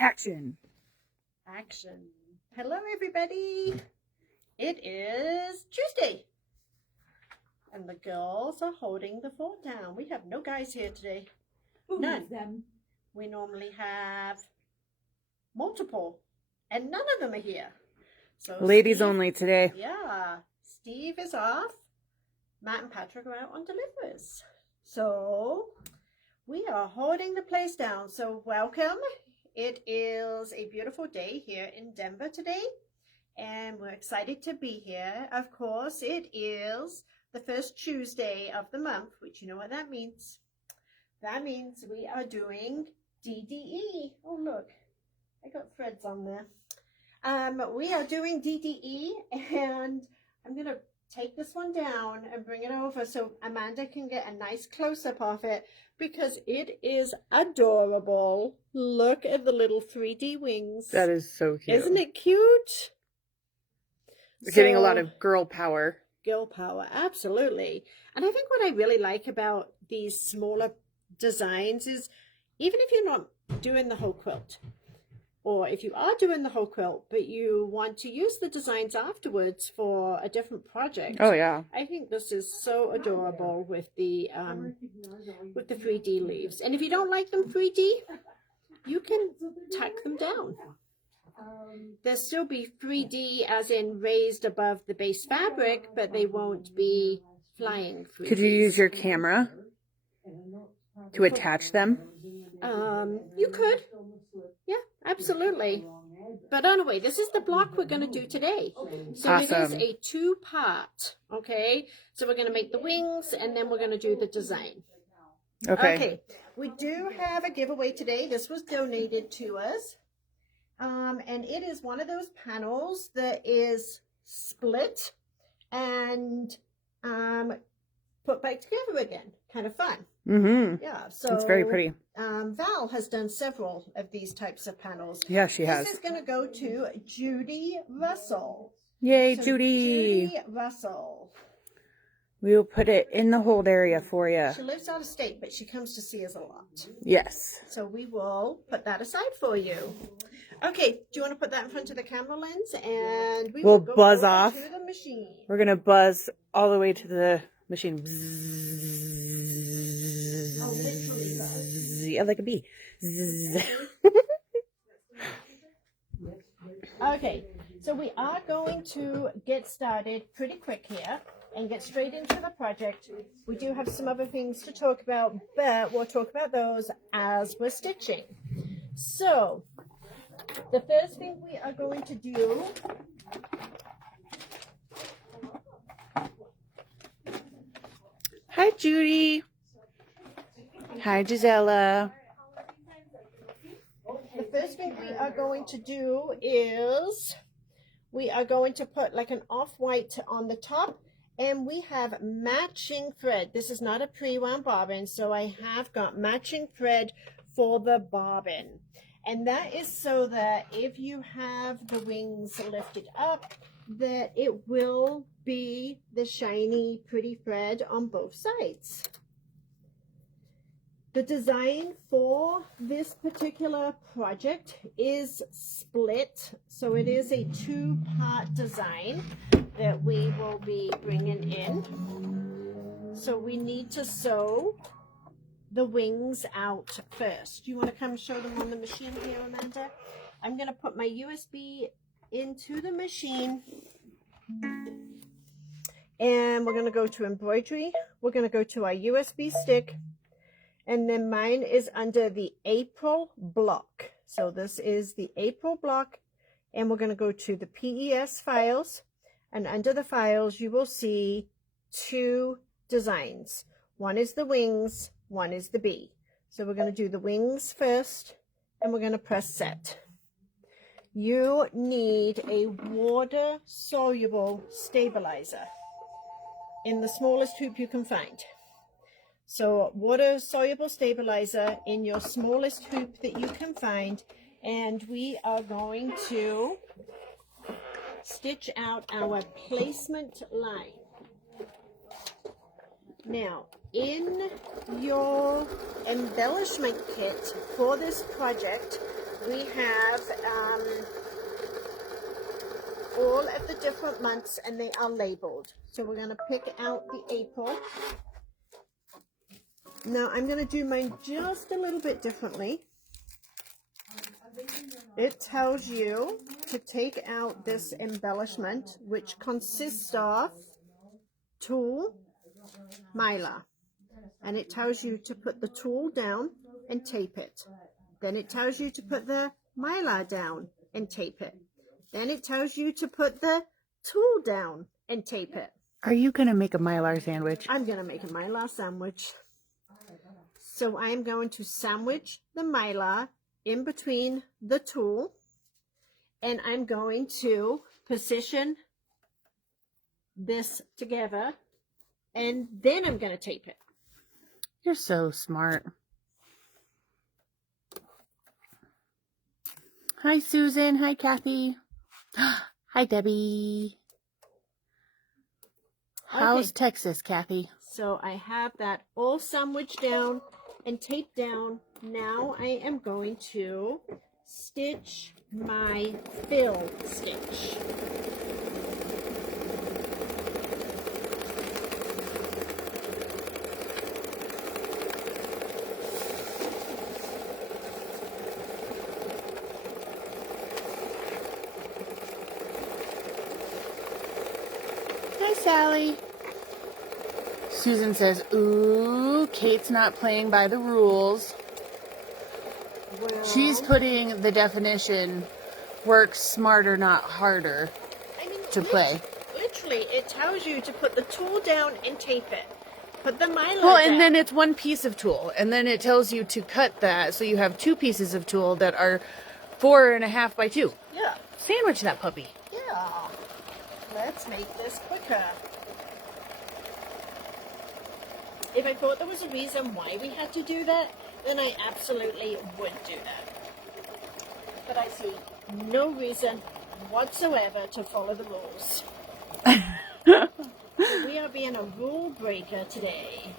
Action. Action. Hello, everybody. It is Tuesday. And the girls are holding the fort down. We have no guys here today. None. Them. We normally have multiple. And none of them are here. So Ladies Steve, only today. Yeah. Steve is off. Matt and Patrick are out on deliveries. So we are holding the place down. So welcome. It is a beautiful day here in Denver today. And we're excited to be here. Of course, it is the first Tuesday of the month, which you know what that means. That means we are doing DDE. Oh, look. I got threads on there. We are doing DDE, and I'm going to take this one down and bring it over so Amanda can get a nice close-up of it because it is adorable. Look at the little 3D wings. That is so cute. Isn't it cute? We're getting a lot of girl power. Girl power, absolutely. And I think what I really like about these smaller designs is even if you're not doing the whole quilt, or if you are doing the whole quilt, but you want to use the designs afterwards for a different project. Oh, yeah. I think this is so adorable with the 3D leaves. And if you don't like them 3D, you can tack them down. They'll still be 3D as in raised above the base fabric, but they won't be flying 3D. Could you use your camera to attach them? You could. Yeah, absolutely. But anyway, this is the block we're going to do today. So Awesome. It is a two-part, okay? So we're going to make the wings, and then we're going to do the design. Okay. We do have a giveaway today. This was donated to us. And it is one of those panels that is split and put back together again. Kind of fun. Mm-hmm. Yeah, so it's very pretty. Val has done several of these types of panels. Yeah, she has. This is going to go to Judy Russell. Yay, So Judy. Judy Russell. We will put it in the hold area for you. She lives out of state, but she comes to see us a lot. Yes. So we will put that aside for you. Okay, do you want to put that in front of the camera lens? And we will go buzz over off. to the machine. We're going to buzz all the way to the machine. Oh, literally buzz. Yeah, like a bee. Okay, so we are going to get started pretty quick here and get straight into the project. We do have some other things to talk about, but we'll talk about those as we're stitching. So, the first thing we are going to do Hi, Judy. Hi, Gisela. The first thing we are going to do is we are going to put like an off-white on the top, and we have matching thread. This is not a pre-wound bobbin, so I have got matching thread for the bobbin. And that is so that if you have the wings lifted up, that it will be the shiny, pretty thread on both sides. The design for this particular project is split, so it is a two-part design that we will be bringing in. So we need to sew the wings out first. Do you want to come show them on the machine here, Amanda? I'm going to put my USB into the machine, and we're going to go to embroidery. We're going to go to our USB stick. And then mine is under the April block. So this is the April block. And we're going to go to the PES files. And under the files, you will see two designs. One is the wings, one is the bee. So we're going to do the wings first. And we're going to press set. You need a water-soluble stabilizer in the smallest hoop you can find. So water-soluble stabilizer in your smallest hoop that you can find, and we are going to stitch out our placement line. Now, in your embellishment kit for this project, we have all of the different months and they are labeled. So we're going to pick out the April. Now I'm going to do mine just a little bit differently. It tells you to take out this embellishment, which consists of tulle, mylar. And it tells you to put the tulle down and tape it. Then it tells you to put the mylar down and tape it. Then it tells you to put the tulle down and tape it. Are you going to make a mylar sandwich? I'm going to make a mylar sandwich. So I am going to sandwich the mylar in between the tulle, and I'm going to position this together, and then I'm going to tape it. You're so smart. Hi, Susan. Hi, Kathy. Hi, Debbie. How's Texas, Kathy? So I have that all sandwiched down and taped down. Now I am going to stitch my fill stitch. Hi, Sally. Susan says, ooh, Kate's not playing by the rules. Well, She's putting the definition, work smarter, not harder, to play. Literally, it tells you to put the tulle down and tape it. Put the mylar Well, down. and then it's one piece of tulle, and then it tells you to cut that, so you have 2 pieces of tulle that are 4.5 by 2. Yeah. Sandwich that puppy. Yeah. Let's make this quicker. If I thought there was a reason why we had to do that, then I absolutely would do that. But I see no reason whatsoever to follow the rules. We are being a rule breaker today.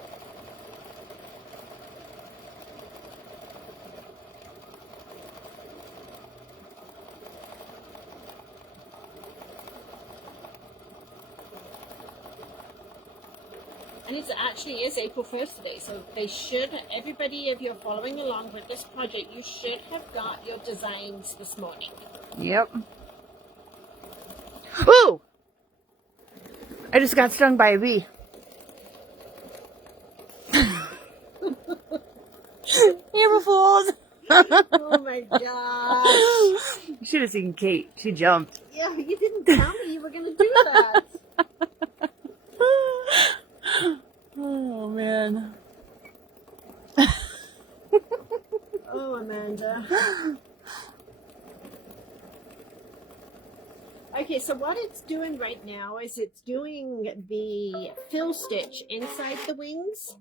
And it actually is April 1st today, so they should, everybody, if you're following along with this project, you should have got your designs this morning. Yep. Ooh! I just got stung by a bee. April Fools! Oh my gosh. You should have seen Kate. She jumped. Yeah, you didn't tell me you were going to do that. Oh, man. Oh, Amanda. Okay, so what it's doing right now is it's doing the fill stitch inside the wings.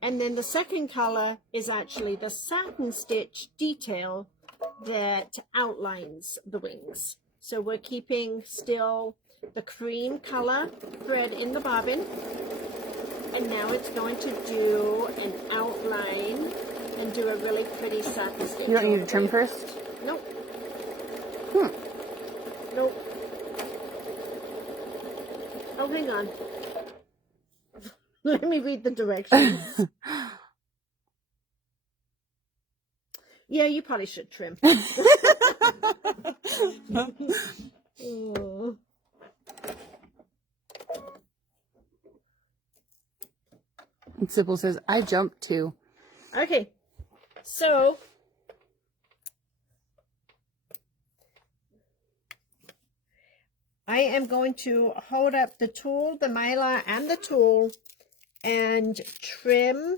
And then the second color is actually the satin stitch detail that outlines the wings. So we're keeping still the cream color thread in the bobbin. And now it's going to do an outline and do a really pretty satin stitch. You don't need to trim first? Nope. Nope. Oh, hang on. Let me read the directions. Yeah, you probably should trim. Oh. And Sybil says, I jumped too. Okay, so I am going to hold up the tulle, the mylar, and the tulle and trim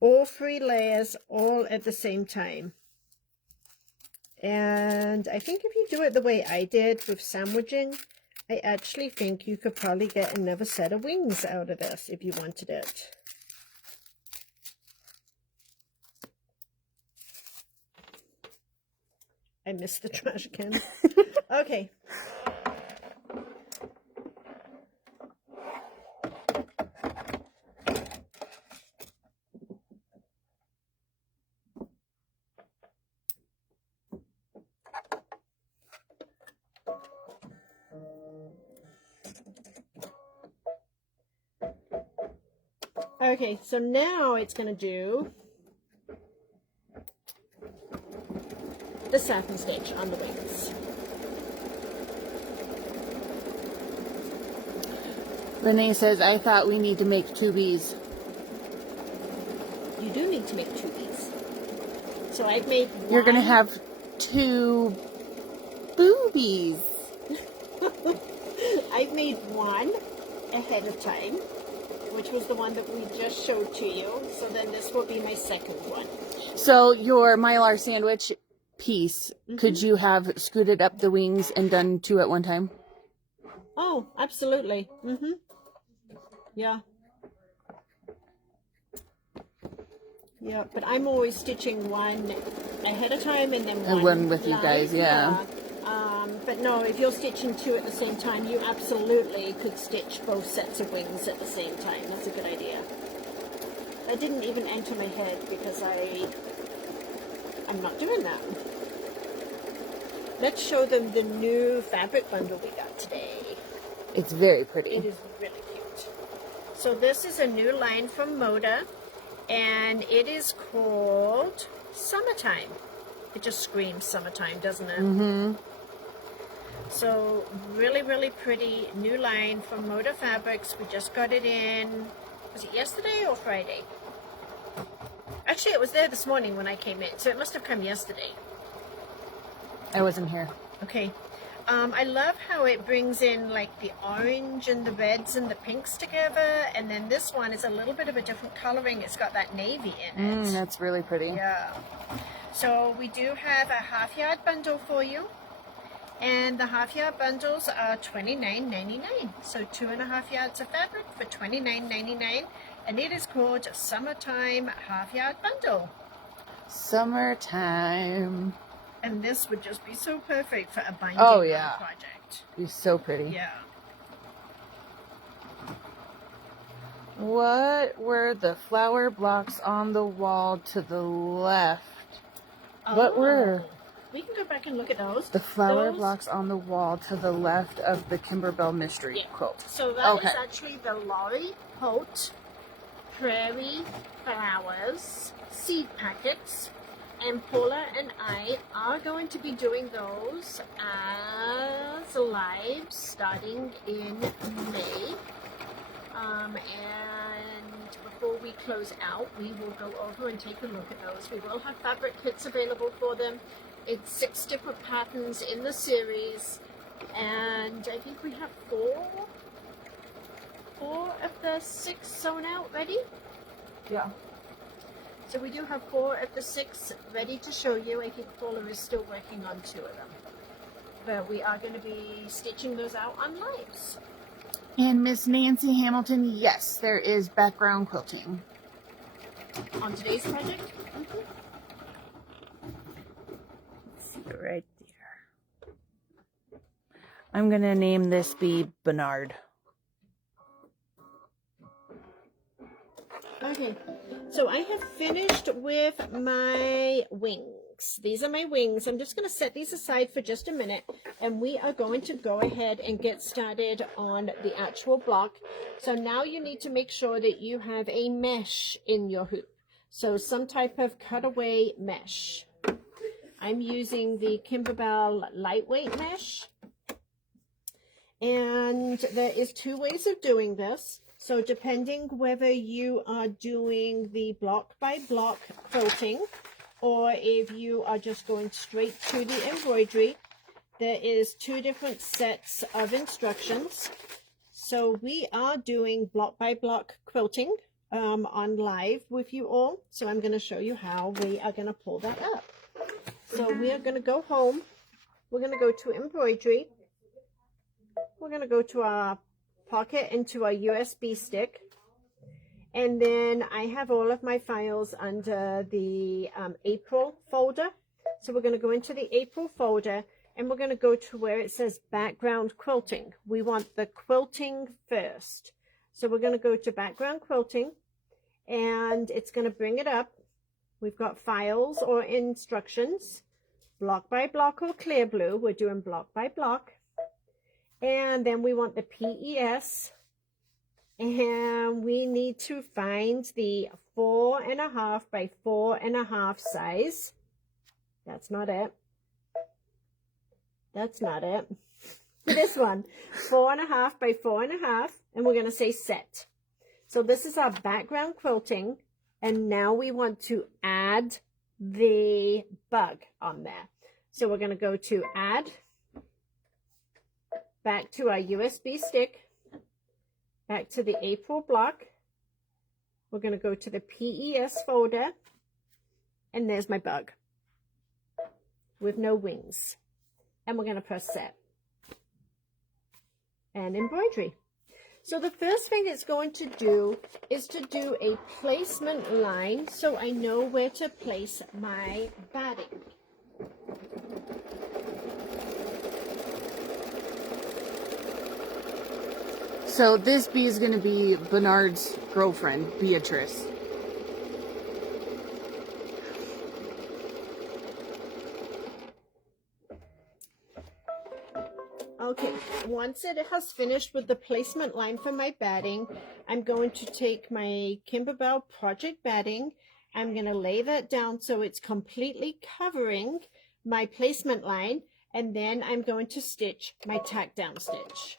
all 3 layers all at the same time. And I think if you do it the way I did with sandwiching, I actually think you could probably get another set of wings out of this if you wanted it. I missed the trash can. Okay. Okay, so now it's going to do the satin stitch on the wings. Renee says, I thought we need to make 2 bees. You do need to make 2 bees. So I've made one. You're going to have 2 boobies. I've made one ahead of time, which was the one that we just showed to you. So then this will be my second one. So your Mylar sandwich piece, could you have scooted up the wings and done 2 at one time? Oh, absolutely. Yeah. Yeah, but I'm always stitching one ahead of time and then one with you guys, yeah. But no, if you're stitching 2 at the same time, you absolutely could stitch both sets of wings at the same time. That's a good idea. That didn't even enter my head because I'm not doing that. Let's show them the new fabric bundle we got today. It's very pretty. It is really cute. So this is a new line from Moda, and it is called Summertime. It just screams summertime, doesn't it? So really, really pretty new line from Moda Fabrics. We just got it in, was it yesterday or Friday? Actually, it was there this morning when I came in, so it must have come yesterday. I wasn't here. Okay. I love how it brings in like the orange and the reds and the pinks together, and then this one is a little bit of a different coloring. It's got that navy in it. That's really pretty. Yeah. So we do have a half-yard bundle for you, and the half-yard bundles are $29.99. So 2.5 yards of fabric for $29.99, and it is called Summertime Half-Yard Bundle. Summertime. And this would just be so perfect for a binding project. It'd be so pretty. Yeah. What were the flower blocks on the wall to the left? What were? We can go back and look at those. The flower blocks on the wall to the left of the KimberBell mystery quilt. So that is actually the Lori Holt Prairie Flowers seed packets. And Paula and I are going to be doing those as lives starting in May. And before we close out, we will go over and take a look at those. We will have fabric kits available for them. It's 6 different patterns in the series. And I think we have 4 of the 6 sewn out ready. Yeah. So we do have 4 of the 6 ready to show you. I think Paula is still working on 2 of them. But we are going to be stitching those out on lives. And Miss Nancy Hamilton, yes, there is background quilting. On today's project? Let's see right there. I'm going to name this bee Bernard. Okay, so I have finished with my wings. These are my wings. I'm just going to set these aside for just a minute, and we are going to go ahead and get started on the actual block. So now you need to make sure that you have a mesh in your hoop. So some type of cutaway mesh. I'm using the KimberBell lightweight mesh. And there is 2 ways of doing this. So depending whether you are doing the block by block quilting or if you are just going straight to the embroidery, there is 2 different sets of instructions. So we are doing block by block quilting on live with you all. So I'm going to show you how we are going to pull that up. So we are going to go home. We're going to go to embroidery. We're going to go to our pocket into a USB stick, and then I have all of my files under the April folder. So we're going to go into the April folder, and we're going to go to where it says background quilting. We want the quilting first, so we're going to go to background quilting, and it's going to bring it up. We've got files or instructions, block by block or clear blue. We're doing block by block. And then we want the PES, And we need to find the 4.5 by 4.5 size. That's not it. That's not it. This one, 4.5 by 4.5, and we're going to say set. So this is our background quilting, and now we want to add the bug on there. So we're going to go to add, back to our USB stick, back to the April block. We're going to go to the PES folder, and there's my bug with no wings. And we're going to press set. And embroidery. So the first thing it's going to do is to do a placement line so I know where to place my batting. So this bee is going to be Bernard's girlfriend, Beatrice. Okay, once it has finished with the placement line for my batting, I'm going to take my KimberBell project batting. I'm going to lay that down so it's completely covering my placement line, and then I'm going to stitch my tack down stitch.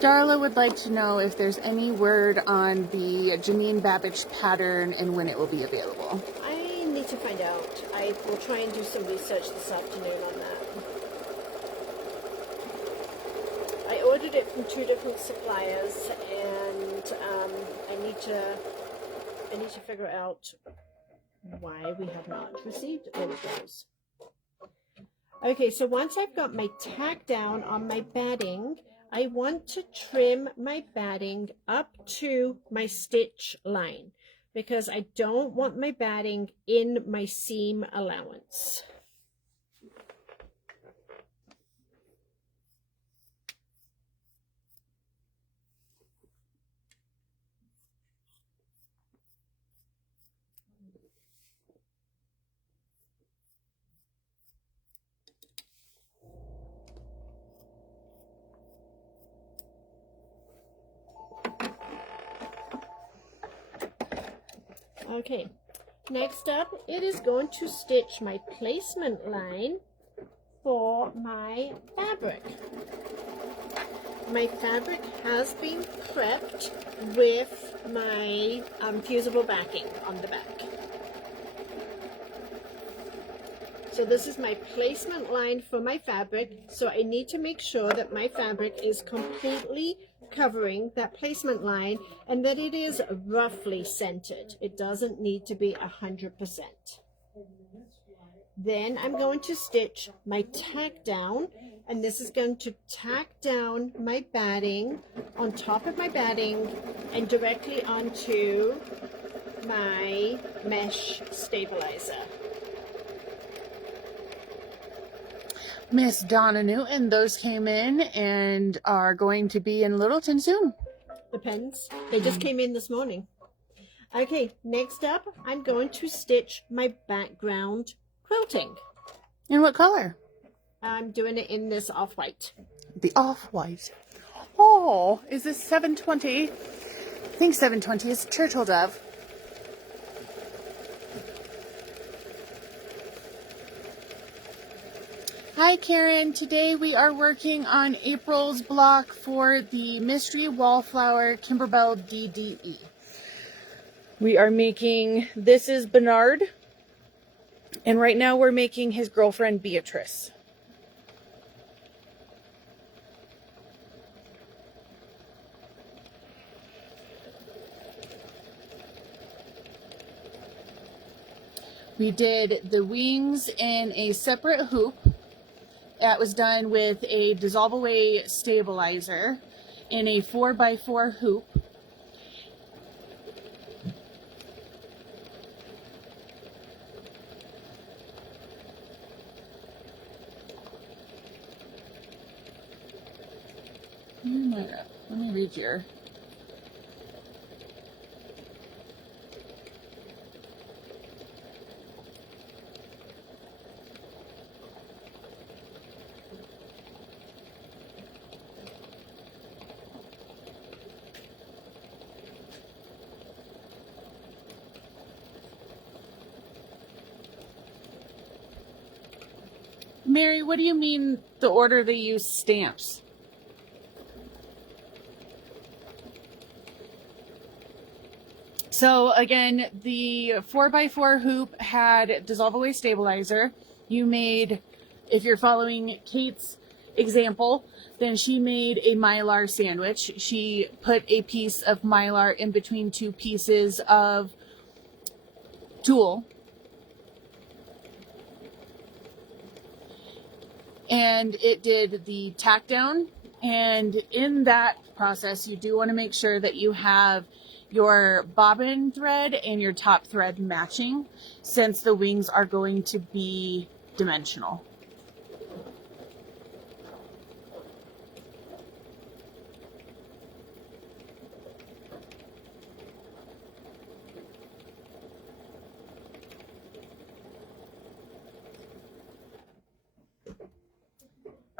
Darla would like to know if there's any word on the Janine Babbage pattern and when it will be available. I need to find out. I will try and do some research this afternoon on that. I ordered it from 2 different suppliers, and I need to figure out why we have not received all of those. Okay, so once I've got my tack down on my batting, I want to trim my batting up to my stitch line because I don't want my batting in my seam allowance. Okay, next up, it is going to stitch my placement line for my fabric. My fabric has been prepped with my fusible backing on the back. So this is my placement line for my fabric, so I need to make sure that my fabric is completely covering that placement line and that it is roughly centered. It doesn't need to be 100%. Then I'm going to stitch my tack down, and this is going to tack down my batting on top of my batting and directly onto my mesh stabilizer. Miss Donna Newton, those came in and are going to be in Littleton soon. Depends. They just came in this morning. Okay, next up, I'm going to stitch my background quilting. In what color? I'm doing it in this off-white. The off-white. Oh, is this 720? I think 720 is turtle dove. Hi Karen, today we are working on April's block for the Mystery Wallflower KimberBell DDE. We are making, this is Bernard, and right now we're making his girlfriend Beatrice. We did the wings in a separate hoop. That was done with a dissolve away stabilizer in a 4x4 hoop. Let me read here. Mary, what do you mean the order they use stamps? So again, the 4x4 hoop had dissolve away stabilizer. You made, if you're following Kate's example, then she made a Mylar sandwich. She put a piece of Mylar in between two pieces of tulle. And it did the tack down. And in that process, you do want to make sure that you have your bobbin thread and your top thread matching, since the wings are going to be dimensional.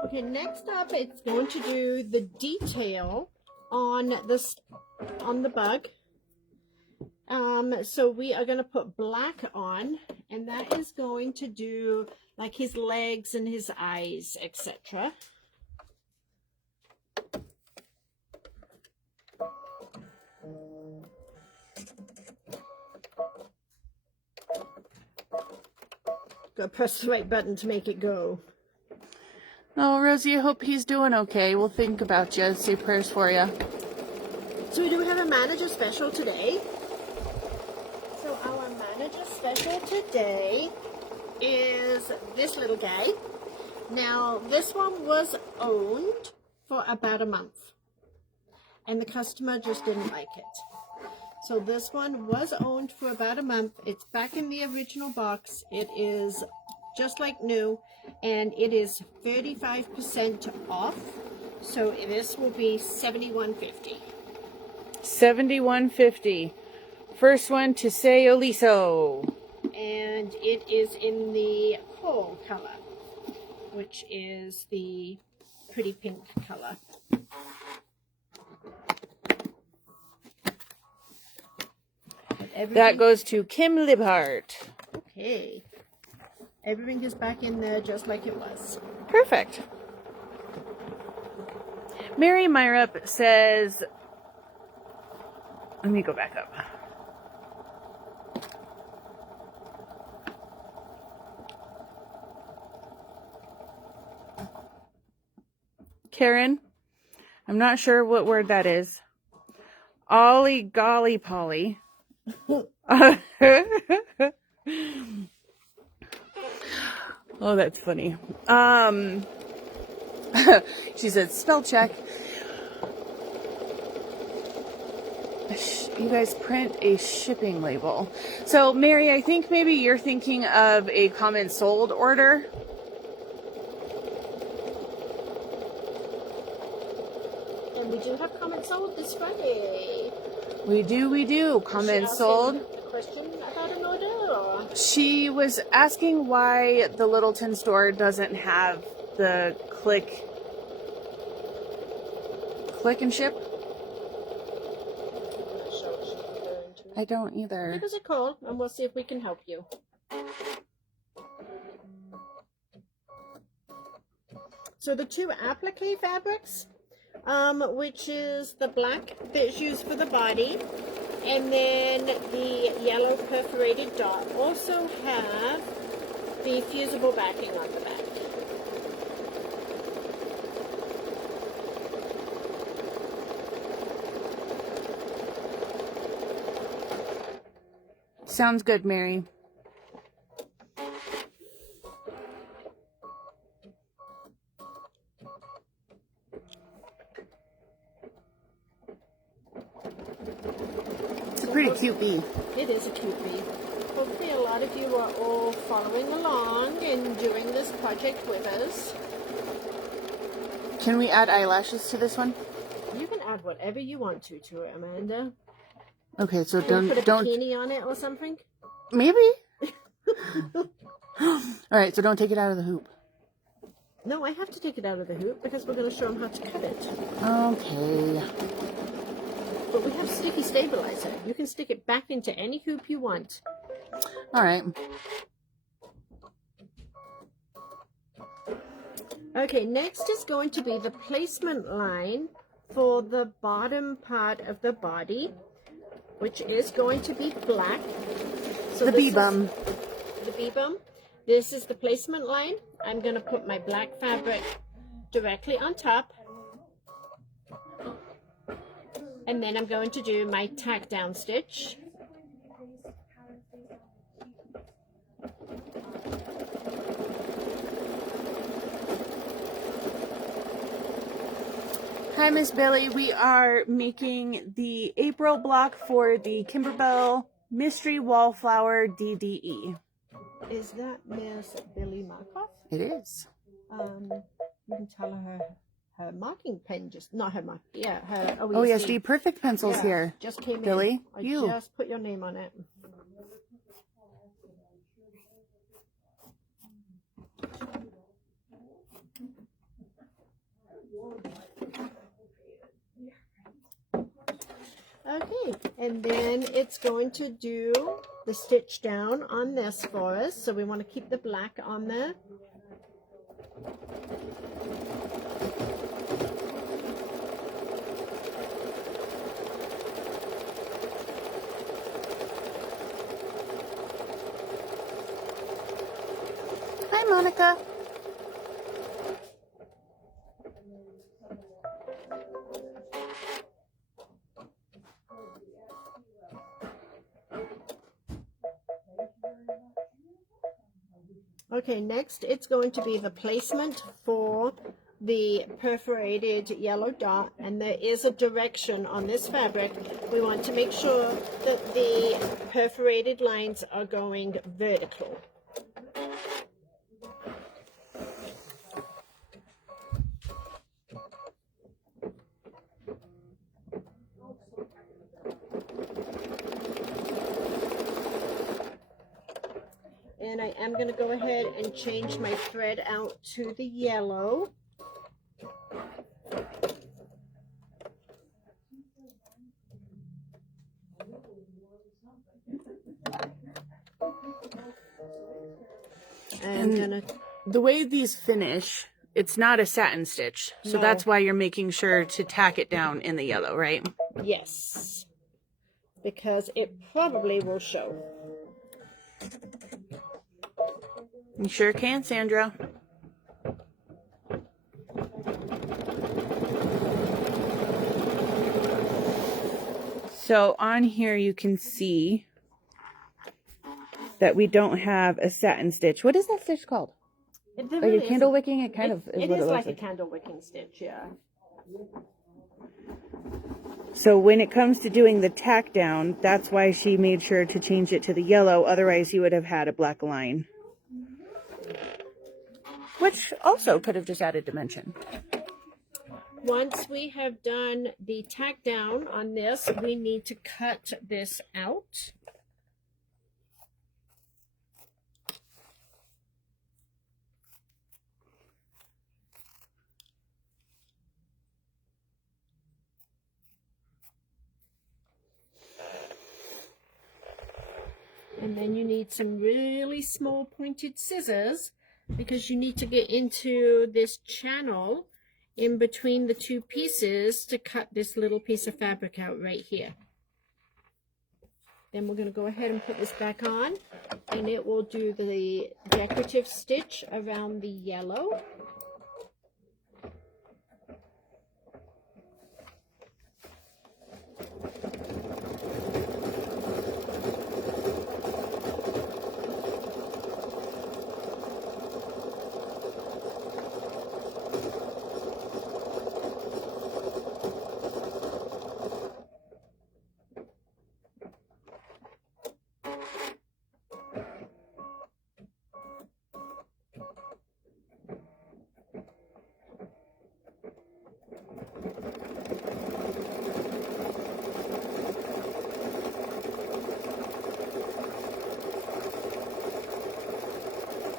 Okay, next up, it's going to do the detail on the bug. So we are going to put black on, and that is going to do like his legs and his eyes, etc. Gotta press the right button to make it go. Oh, Rosie, I hope he's doing okay. We'll think about you, say prayers for you. So we do have a manager special today. So our manager special today is this little guy. Now, this one was owned for about a month, and the customer just didn't like it. So this one was owned for about a month. It's back in the original box. It is just like new, and it is 35% off. So this will be $71.50. $71.50. First one to say Oliso. And it is in the coal color, which is the pretty pink color. That goes to Kim Libhart. Okay. Everything is back in there just like it was. Perfect. Mary Myrup says, let me go back up. Karen, I'm not sure what word that is. Ollie golly polly. Oh, that's funny. She said, spell check. You guys print a shipping label. So, Mary, I think maybe you're thinking of a comment sold order. And we do have comments sold this Friday. We do. Comments sold. A question about an order? Or? She was asking why the Littleton store doesn't have the click and ship. I don't either. Give us a call and we'll see if we can help you. So the two applique fabrics, which is the black that's used for the body, and then the yellow perforated dot, also have the fusible backing on the back. Sounds good, Mary. It's a pretty cute bee. It is a cute bee. Hopefully a lot of you are all following along and doing this project with us. Can we add eyelashes to this one? You can add whatever you want to it, Amanda. Okay, so Can you put a don't bikini on it or something? maybe. All right, so don't take it out of the hoop. No, I have to take it out of the hoop because we're going to show them how to cut it. Okay. But we have sticky stabilizer. You can stick it back into any hoop you want. All right. Okay, next is going to be the placement line for the bottom part of the body, which is going to be black. So The bee bum. The bee bum. This is the placement line. I'm going to put my black fabric directly on top. And then I'm going to do my tack down stitch. Hi, Miss Billy. We are making the April block for the KimberBell Mystery Wallflower DDE. Is that Miss Billy Markoff? It is. You can tell her marking pen just, not her mark, yeah, her OEC. OESD Perfect pencils here. Just came Billy, in. you. I just put your name on it. Okay, and then it's going to do the stitch down on this for us. So we want to keep the black on there. Hi, Monica. Okay, next it's going to be the placement for the perforated yellow dot, and there is a direction on this fabric. We want to make sure that the perforated lines are going vertical. And I am going to go ahead and change my thread out to the yellow. And the way these finish, it's not a satin stitch. So that's why you're making sure to tack it down in the yellow, right? Yes, because it probably will show. You sure can, Sandra. So on here you can see that we don't have a satin stitch. What is that stitch called? Like a candle wicking? It kind of is what it looks like. It is like a candle wicking stitch, yeah. So when it comes to doing the tack down, that's why she made sure to change it to the yellow. Otherwise, you would have had a black line. Which also could have just added dimension. Once we have done the tack down on this, we need to cut this out. And then you need some really small pointed scissors because you need to get into this channel in between the two pieces to cut this little piece of fabric out right here. Then we're going to go ahead and put this back on, and it will do the decorative stitch around the yellow.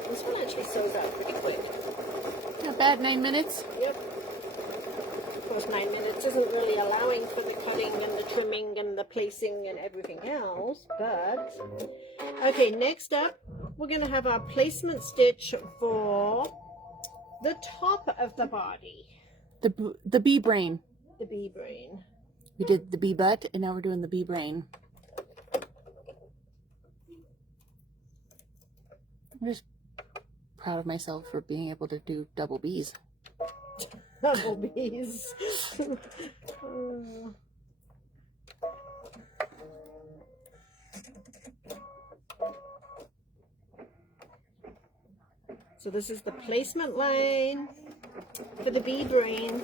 This one actually sews out pretty quick. Not bad, 9 minutes. Yep. Of course, 9 minutes isn't really allowing for the cutting and the trimming and the placing and everything else, but... Okay, next up, we're going to have our placement stitch for the top of the body. The bee brain. The bee brain. We did the bee butt, and now we're doing the bee brain. I'm just proud of myself for being able to do double bees. Double bees. So this is the placement line for the bee brain.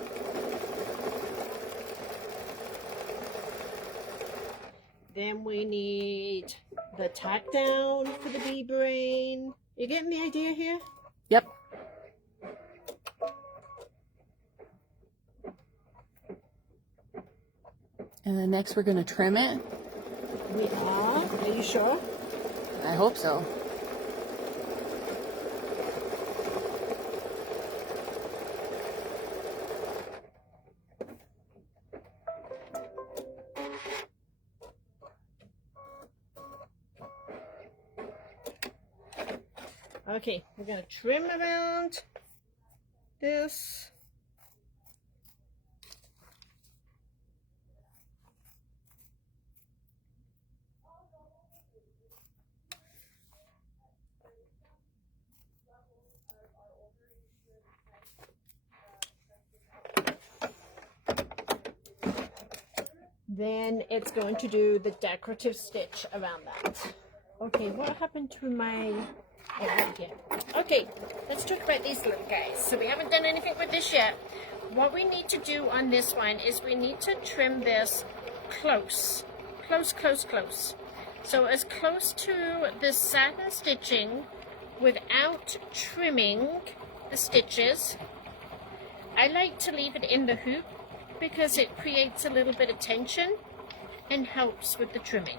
Then we need the tack down for the bee brain. You getting the idea here? Yep. And then next we're going to trim it. We are. Are you sure? I hope so. Okay, we're going to trim around this. Then it's going to do the decorative stitch around that. Okay, what happened to my... Oh, right here. Okay, let's talk about these little guys. So we haven't done anything with this yet. What we need to do on this one is we need to trim this close. Close. So as close to the satin stitching without trimming the stitches. I like to leave it in the hoop because it creates a little bit of tension and helps with the trimming.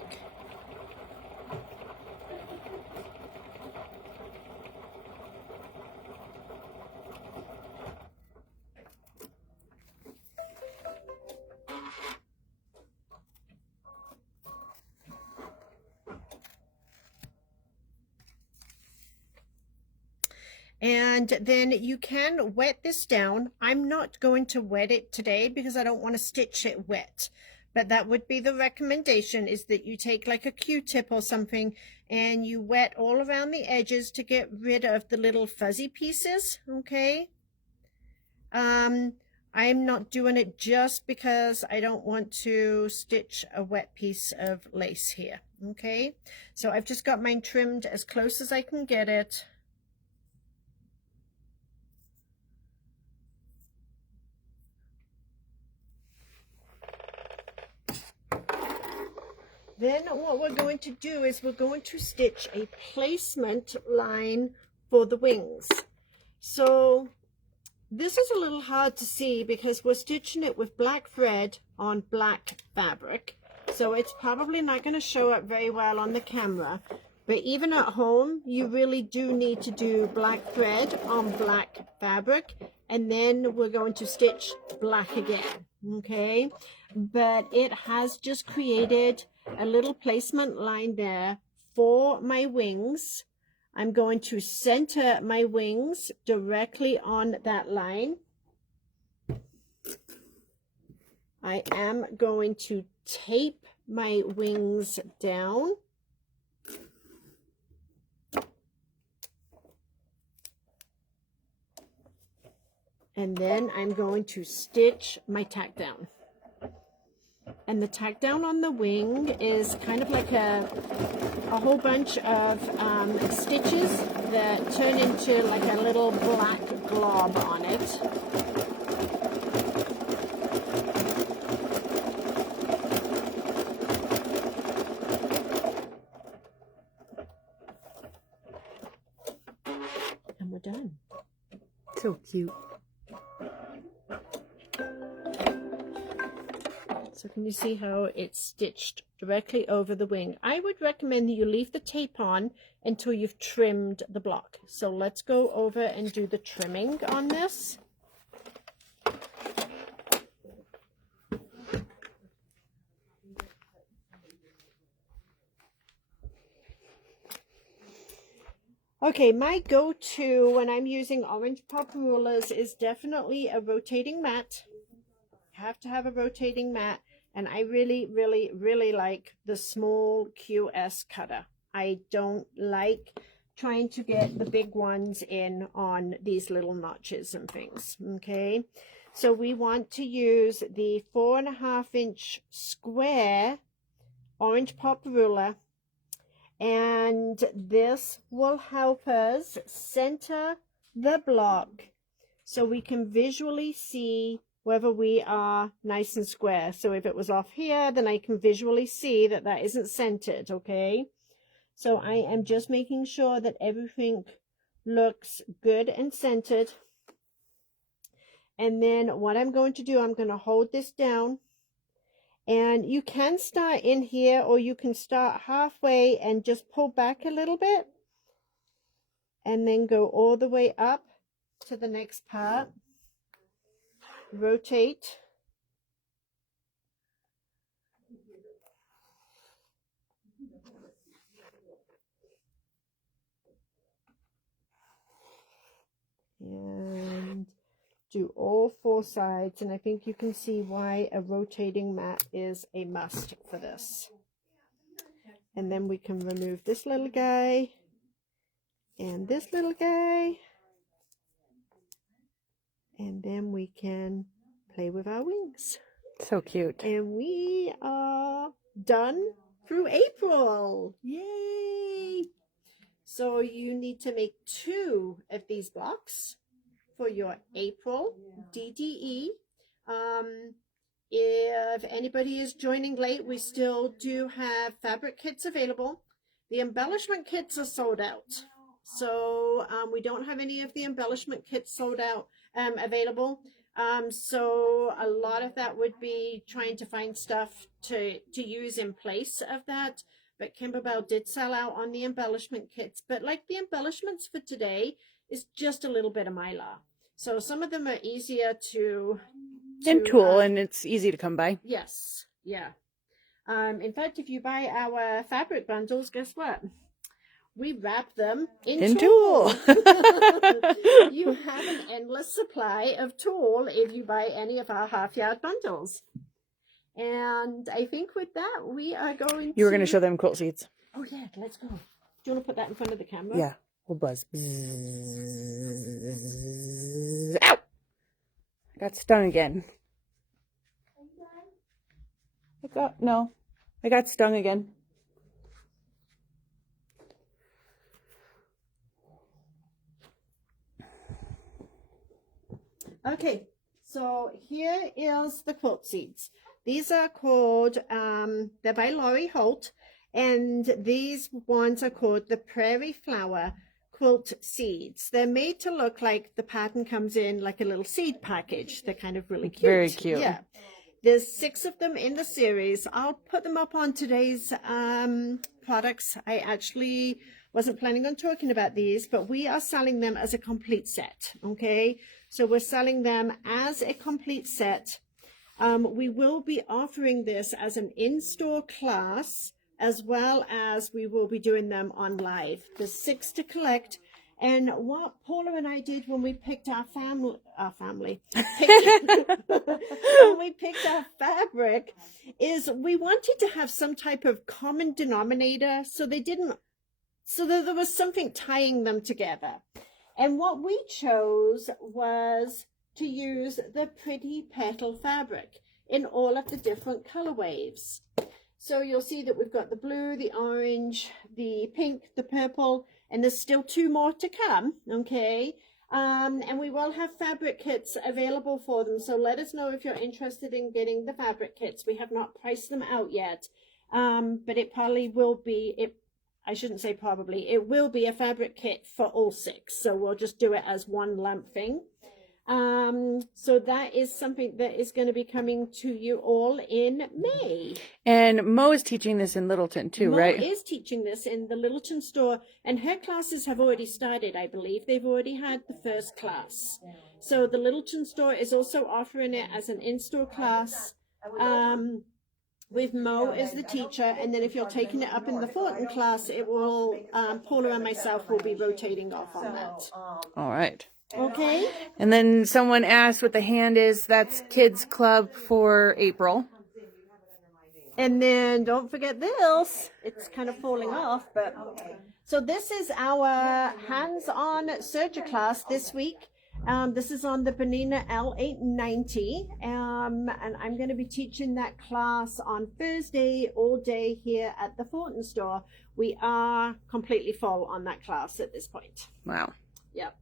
And then you can wet this down. I'm not going to wet it today because I don't want to stitch it wet. But that would be the recommendation, is that you take like a Q-tip or something and you wet all around the edges to get rid of the little fuzzy pieces, okay? I'm not doing it just because I don't want to stitch a wet piece of lace here, okay? So I've just got mine trimmed as close as I can get it. Then what we're going to do is we're going to stitch a placement line for the wings. So this is a little hard to see because we're stitching it with black thread on black fabric. So it's probably not going to show up very well on the camera. But even at home, you really do need to do black thread on black fabric. And then we're going to stitch black again, okay? But it has just created a little placement line there for my wings. I'm going to center my wings directly on that line. I am going to tape my wings down. And then I'm going to stitch my tack down. And the tack down on the wing is kind of like a whole bunch of stitches that turn into like a little black glob on it. And we're done. So cute. So can you see how it's stitched directly over the wing? I would recommend that you leave the tape on until you've trimmed the block. So let's go over and do the trimming on this. Okay, my go-to when I'm using orange pop rulers is definitely a rotating mat. Have to have a rotating mat, and I really, really, really like the small QS cutter. I don't like trying to get the big ones in on these little notches and things. Okay, so we want to use the 4.5-inch square orange pop ruler, and this will help us center the block so we can visually see whether we are nice and square. So if it was off here, then I can visually see that that isn't centered, okay? So I am just making sure that everything looks good and centered. And then what I'm going to do, I'm going to hold this down. And you can start in here, or you can start halfway and just pull back a little bit. And then go all the way up to the next part. Rotate. And do all 4 sides, and I think you can see why a rotating mat is a must for this. And then we can remove this little guy and this little guy, and then we can play with our wings. So cute. And we are done through April. Yay! So you need to make 2 of these blocks for your April DDE. If anybody is joining late, we still do have fabric kits available. The embellishment kits are sold out. So we don't have any of the embellishment kits sold out available. So a lot of that would be trying to find stuff to use in place of that. But KimberBell did sell out on the embellishment kits. But like the embellishments for today is just a little bit of mylar. So some of them are easier to And tool, and it's easy to come by. Yes, yeah. In fact, if you buy our fabric bundles, guess what? We wrap them in tulle. You have an endless supply of tulle if you buy any of our half-yard bundles. And I think with that, we are going You were going to show them quilt seeds. Oh, yeah, let's go. Do you want to put that in front of the camera? Yeah. We'll buzz. Ow! I got stung again. I got stung again. Okay, so here is the quilt seeds. These are called, they're by Laurie Holt, and these ones are called the Prairie Flower quilt seeds. They're made to look like the pattern comes in like a little seed package. They're kind of really cute. Very cute. Yeah. There's 6 of them in the series. I'll put them up on today's products. I actually wasn't planning on talking about these, but we are selling them as a complete set, okay? So we're selling them as a complete set. We will be offering this as an in-store class, as well as we will be doing them on live. There's 6 to collect. And what Paula and I did when we picked our family, when we picked our fabric, is we wanted to have some type of common denominator, so that there was something tying them together. And what we chose was to use the Pretty Petal fabric in all of the different color waves. So you'll see that we've got the blue, the orange, the pink, the purple, and there's still 2 more to come, okay? And we will have fabric kits available for them, so let us know if you're interested in getting the fabric kits. We have not priced them out yet, but it probably will be, I shouldn't say probably, it will be a fabric kit for all 6, so we'll just do it as one lump thing. So that is something that is going to be coming to you all in May. And Mo is teaching this in Littleton too, right? Mo is teaching this in the Littleton store, and her classes have already started, I believe. They've already had the first class. So the Littleton store is also offering it as an in-store class. with Mo as the teacher, and then if you're taking it up in the Thornton class, it will, Paula and myself will be rotating off on that. All right. Okay? And then someone asked what the hand is. That's Kids Club for April. And then don't forget this. It's kind of falling off, but so this is our hands-on serger class this week. This is on the Bernina L890, and I'm going to be teaching that class on Thursday all day here at the Thornton store. We are completely full on that class at this point. Wow. Yep.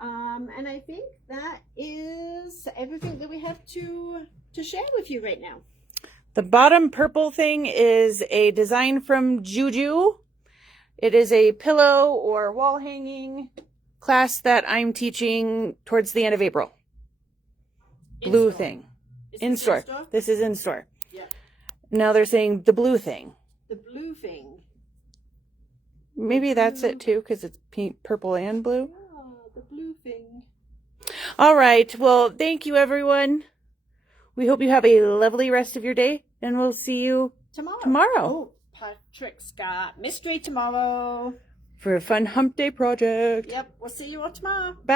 And I think that is everything that we have to share with you right now. The bottom purple thing is a design from Juju. It is a pillow or wall hanging class that I'm teaching towards the end of April. Blue thing. In store. This is in store. Yeah. Now they're saying the blue thing. The blue thing. Maybe that's it too, because it's pink, purple, and blue. Oh, the blue thing. All right. Well, thank you, everyone. We hope you have a lovely rest of your day, and we'll see you tomorrow. Oh, Patrick's got mystery tomorrow. For a fun hump day project. Yep, we'll see you all tomorrow. Bye.